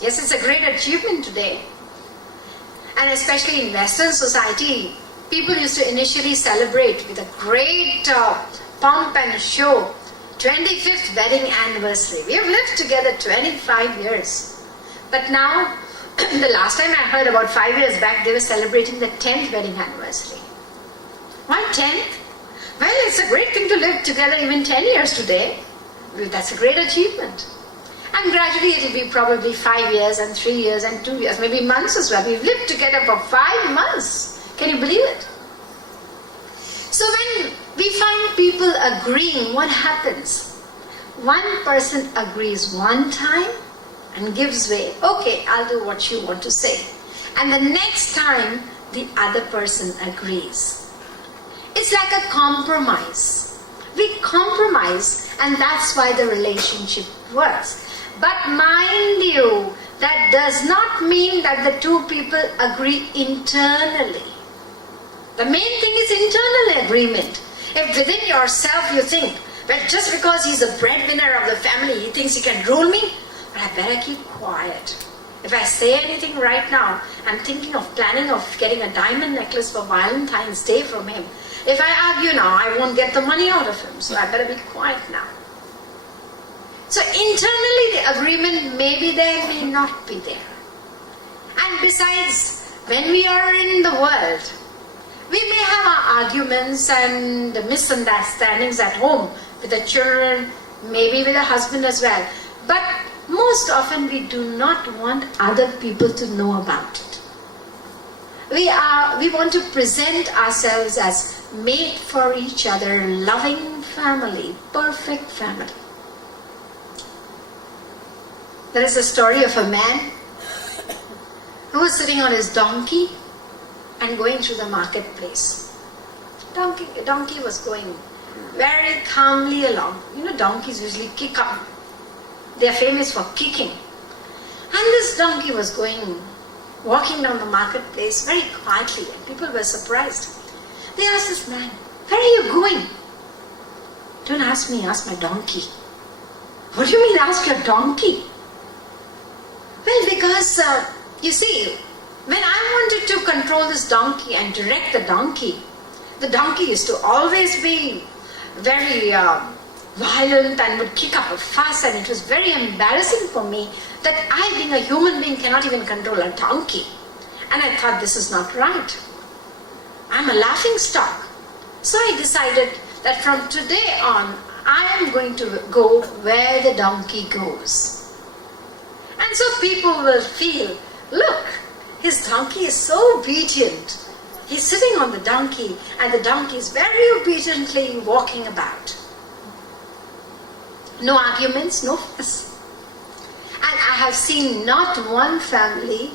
Yes, it's a great achievement today. And especially in Western society, people used to initially celebrate with a great pomp and show 25th wedding anniversary. We have lived together 25 years. But now, the last time I heard about 5 years back, they were celebrating the 10th wedding anniversary. Why 10th? Well, it's a great thing to live together even 10 years today. That's a great achievement. And gradually it will be probably 5 years and 3 years and 2 years, maybe months as well. We've lived together for 5 months. Can you believe it? So when we find people agreeing, what happens? One person agrees one time and gives way. Okay, I'll do what you want to say. And the next time, the other person agrees. It's like a compromise. We compromise, and that's why the relationship works. But mind you, that does not mean that the two people agree internally. The main thing is internal agreement. If within yourself you think, well, just because he's a breadwinner of the family, he thinks he can rule me, but I better keep quiet. If I say anything right now, I'm thinking of planning of getting a diamond necklace for Valentine's Day from him. If I argue now, I won't get the money out of him, so I better be quiet now. So internally the agreement may be there, may not be there. And besides, when we are in the world, we may have our arguments and misunderstandings at home with the children, maybe with the husband as well. But most often we do not want other people to know about it. We want to present ourselves as made for each other, loving family, perfect family. There is a story of a man who was sitting on his donkey and going through the marketplace. Donkey was going very calmly along. You know, donkeys usually kick up. They are famous for kicking. And this donkey was walking down the marketplace very quietly, and people were surprised. They asked this man, "Where are you going?" "Don't ask me, ask my donkey." "What do you mean, ask your donkey?" "Well, because, you see, when I wanted to control this donkey and direct the donkey used to always be very violent and would kick up a fuss, and it was very embarrassing for me that I, being a human being, cannot even control a donkey. And I thought, this is not right. I'm a laughing stock. So I decided that from today on, I am going to go where the donkey goes. And so people will feel, look, his donkey is so obedient. He's sitting on the donkey, and the donkey is very obediently walking about. No arguments, no fuss. And I have seen not one family,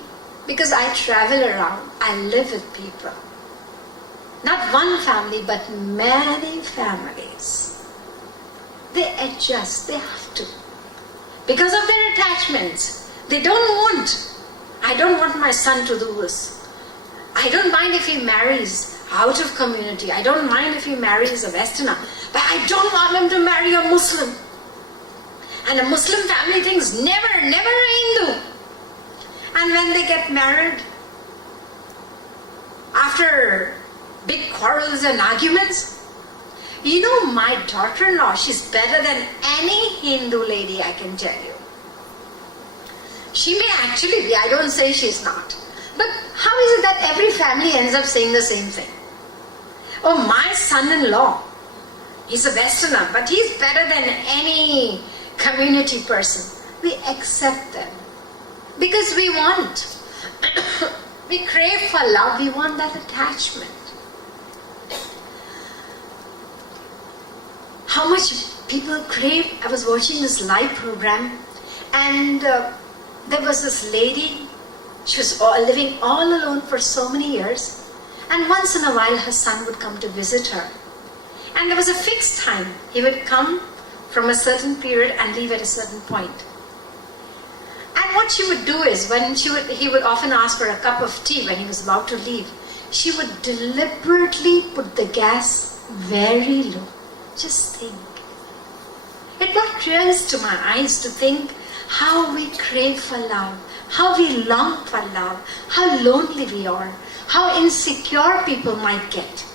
because I travel around, I live with people. Not one family, but many families. They adjust, they have to. Because of their attachments. They don't want, I don't want my son to do this. I don't mind if he marries out of community. I don't mind if he marries a Westerner. But I don't want him to marry a Muslim. And a Muslim family thinks, never a Hindu. And when they get married, after big quarrels and arguments, you know, my daughter-in-law, she's better than any Hindu lady, I can tell you. She may actually be, I don't say she's not. But how is it that every family ends up saying the same thing? Oh, my son-in-law, he's a Westerner, but he's better than any community person. We accept them. Because we want, we crave for love, we want that attachment. How much people crave. I was watching this live program, and there was this lady, she was living all alone for so many years, and once in a while her son would come to visit her. And there was a fixed time. He would come from a certain period and leave at a certain point. And what she would do is, he would often ask for a cup of tea when he was about to leave. She would deliberately put the gas very low. Just think. It brought tears to my eyes to think how we crave for love, how we long for love, how lonely we are, how insecure people might get.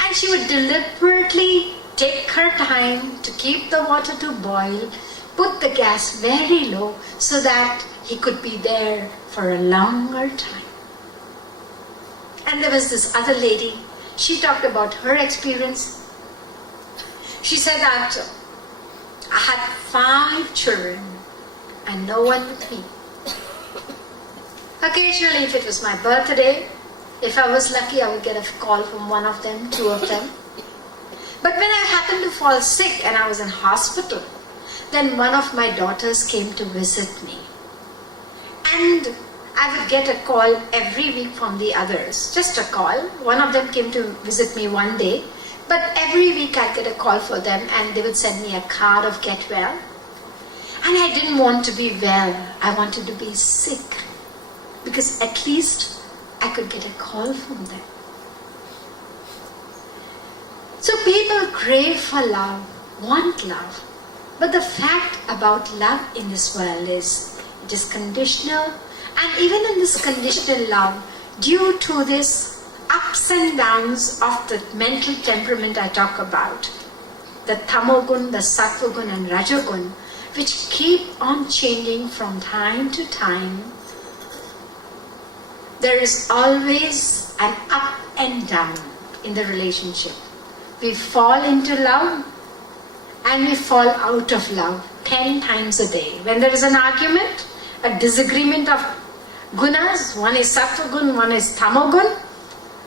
And she would deliberately take her time to keep the water to boil, put the gas very low so that he could be there for a longer time. And there was this other lady, she talked about her experience. She said that I had 5 children and no one with me. Occasionally, if it was my birthday, if I was lucky, I would get a call from one of them, 2 of them. But when I happened to fall sick and I was in hospital, then one of my daughters came to visit me. And I would get a call every week from the others, just a call. One of them came to visit me one day, but every week I'd get a call for them and they would send me a card of get well. And I didn't want to be well, I wanted to be sick, because at least I could get a call from them. So people crave for love, want love, but the fact about love in this world is it is conditional, and even in this conditional love, due to this ups and downs of the mental temperament I talk about, the tamogun, the sattvagun and rajagun, which keep on changing from time to time, there is always an up and down in the relationship. We fall into love and we fall out of love 10 times a day. When there is an argument, a disagreement of gunas, one is sattvagun, one is tamogun,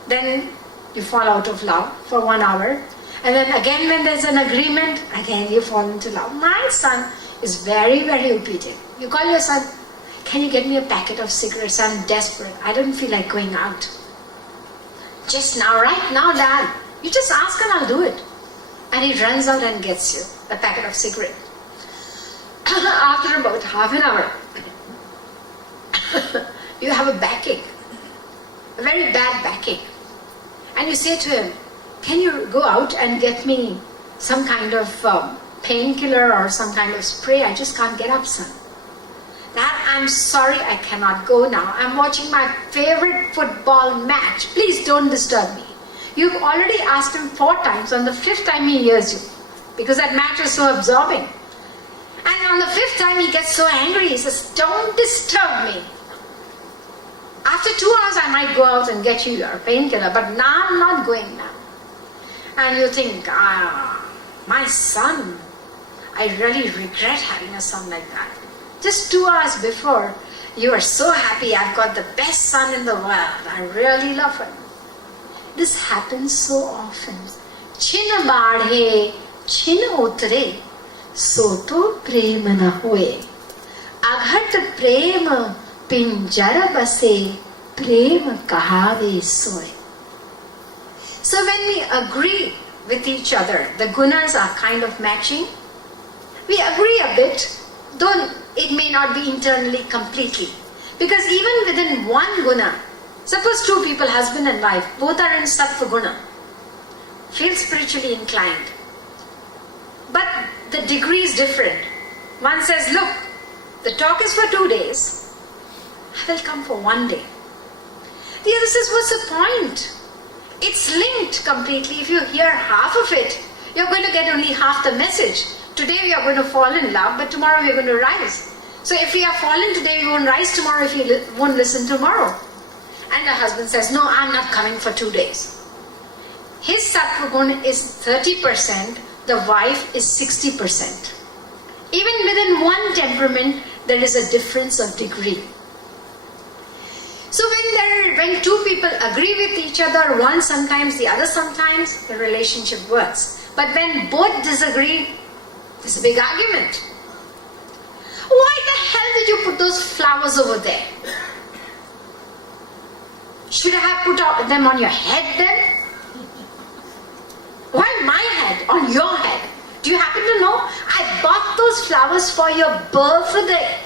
then you fall out of love for 1 hour. And then again when there's an agreement, again you fall into love. My son is very, very obedient. You call your son, can you get me a packet of cigarettes? I'm desperate. I don't feel like going out. Just now, right now, Dad. You just ask and I'll do it. And he runs out and gets you a packet of cigarette. After about half an hour, you have a backache, a very bad backache. And you say to him, can you go out and get me some kind of painkiller or some kind of spray? I just can't get up, son. Dad, I'm sorry, I cannot go now. I'm watching my favorite football match. Please don't disturb me. You've already asked him 4 times. On the 5th time he hears you, because that match is so absorbing. And on the 5th time he gets so angry. He says, don't disturb me. After 2 hours I might go out and get you your painkiller, but now I'm not going now. And you think, my son, I really regret having a son like that. Just 2 hours before, you are so happy, I've got the best son in the world. I really love him. This happens so often. Chin baadhe, chin utre, soto prema na hue. Aghat prema pinjara base, prema kahave soe. So when we agree with each other, the gunas are kind of matching. We agree a bit, though it may not be internally completely. Because even within one guna, suppose 2 people, husband and wife, both are in sattva guna, feel spiritually inclined. But the degree is different. One says, look, the talk is for 2 days. I will come for 1 day. The other says, what's the point? It's linked completely. If you hear half of it, you're going to get only half the message. Today we are going to fall in love, but tomorrow we are going to rise. So if we are fallen today, we won't rise tomorrow if we won't listen tomorrow. And the husband says, no, I'm not coming for 2 days. His sattva gun is 30%, the wife is 60%. Even within one temperament, there is a difference of degree. So when 2 people agree with each other, one sometimes, the other sometimes, the relationship works. But when both disagree, there's a big argument. Why the hell did you put those flowers over there? Should I have put them on your head then? Why my head? On your head? Do you happen to know? I bought those flowers for your birthday.